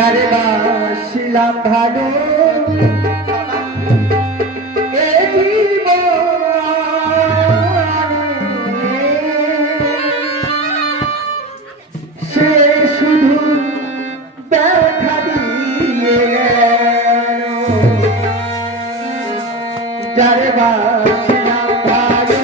যারে বাসিলাম ভালো সে শুধু ব্যথা দিয়ে গেল যারে বাসিলাম ভালো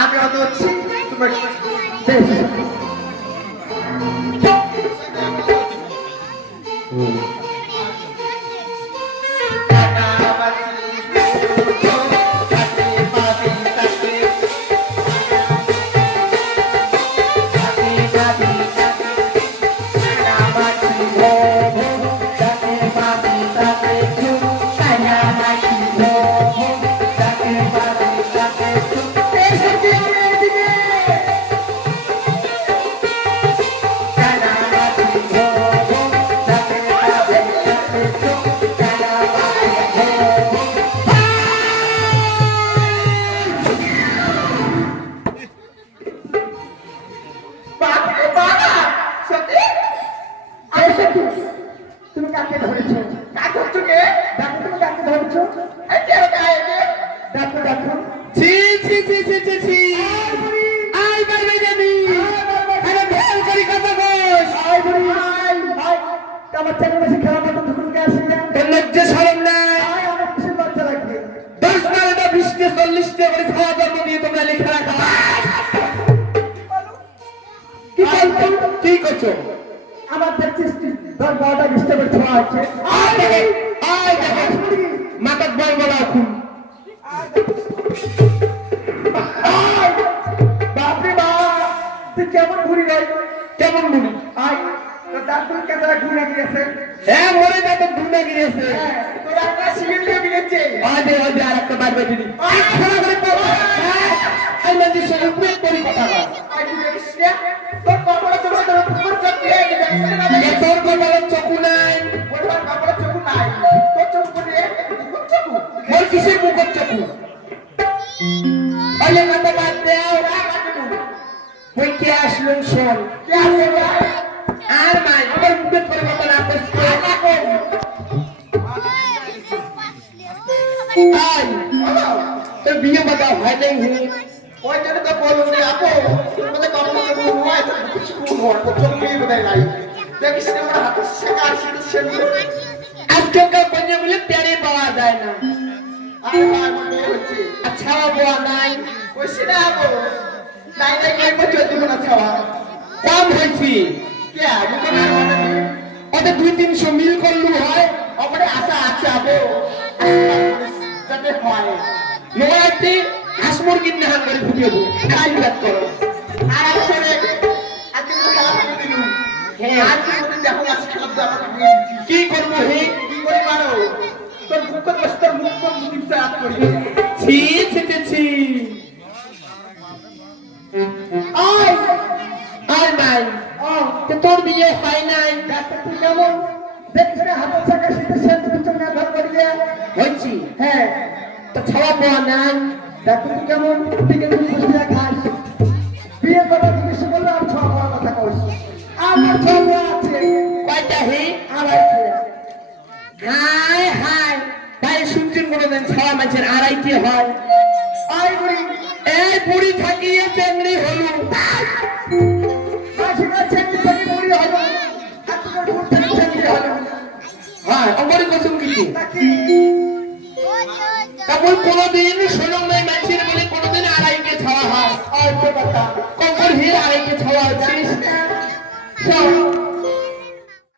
আমি অত হচ্ছি তোমার দেখো দেখো ছি ছি ছি ছি ছি ছি আই বাই কি করছো? আমার দেখছিস তুই তোর বড়টা ডিস্টার্বের ছোঁয়া আছে আয় দেখে, আয় দেখে, মাথার বল বলা খুন। বাপরে বাপ তুই কেমন ঘুরি রে কেমন মুড়ি? আয় তোর দাঁতগুলো কেতটা ঘুরে গিয়েছে হ্যাঁ মরে যা তো ঘুমে গিয়েছে। তোর একটা সিগারেট দিয়ে বিয়েছে আদে আদে আর একটা বাইরে দিদি। আয় খোলা করে পড়। আই মানে সব উপরে করি কথা না। আয় তুই দেখিস না তোর বাবার চোখ তোর পুকুর চোখ দিয়ে দেখিস না এ তোর কপালে চকু নাই। তোর বাবার চোখ নাই তোর চোখ দিয়ে পুকুর চোখ মোর কিসের মুখর চকু? আলে কথা বাদ দাও। ওই কে আসলো শোন। কে আছে ভাই আর মাই আমার মুখে করে কথা না করছিস। আয় তোর বিয়ে বাদা হয় নাই হে। ওই জন্য তো বলছি আপু তোমাদের বাবার চোখ হয় তো কিছু কোন হয় চোখ দিয়ে বোধহয় নাই দেখিস না আমার হাতে শেখা আসছে সেগুলো আজকালকার কন্যা বলে প্যারে পাওয়া যায় না। আরে ভাই আমার বিয়ে হচ্ছে আচ্ছা বাবা নাই ওই সেটা আপু নাই নাই কই বছর দিব না ছাওয়া কম হয়েছি। কে আমি তো না মানে ওদের 2-300 মিল করলু হয়। আমাদের আশা আছে আপু যাতে হয় নোয়াতে হাঁস মুরগির নাহান করে ফুটিয়ে দেবো। খাই বাদ করো। আর আসলে আজকে তো খেলা করে দিলু হ্যাঁ। আজকে তো দেখো আজকে খেলা তো আমরা বিয়ে দিচ্ছি কি করবো হে? কি করে মারো তোর মুখ তো বস তোর মুখ কোন মুখ দিয়ে হাত করি ছি ছি ছি ছি। আয় আর নাই ও তো তোর বিয়ে হয় নাই। ডাক্তার তুই কেমন দেখছিস না হাতের চাকা শীতে সেন্ট পিছন না ধর করিয়ে হয়েছি হ্যাঁ তো ছাওয়া পাওয়া নাই। ডাক্তার তুই কেমন দিকে তুই খুশি খাস বিয়ে কথা জিজ্ঞেস করলে আর ছ বড় কথা কইস আমার ছ বড় আছে কয়টা হে? আড়াইটে হাই হাই ভাই শুনছেন কোনোদিন ছাওয়া মাছের আড়াইটে হয়? আই বুড়ি এই বুড়ি থাকিয়ে চেংড়ি হলু। মাসি না চেঙ্গি থেকে বুড়ি হলো আর তোমার মুখ থেকে চেঙ্গি হলো হ্যাঁ অমরি কসম কিন্তু নাকি কেবল কোনোদিন শোনো নাই মাছের বলে কোনোদিন আড়াইটে ছাওয়া হয়। আর বল কথা কখন হে আড়াইটে ছাওয়া হচ্ছিস? সব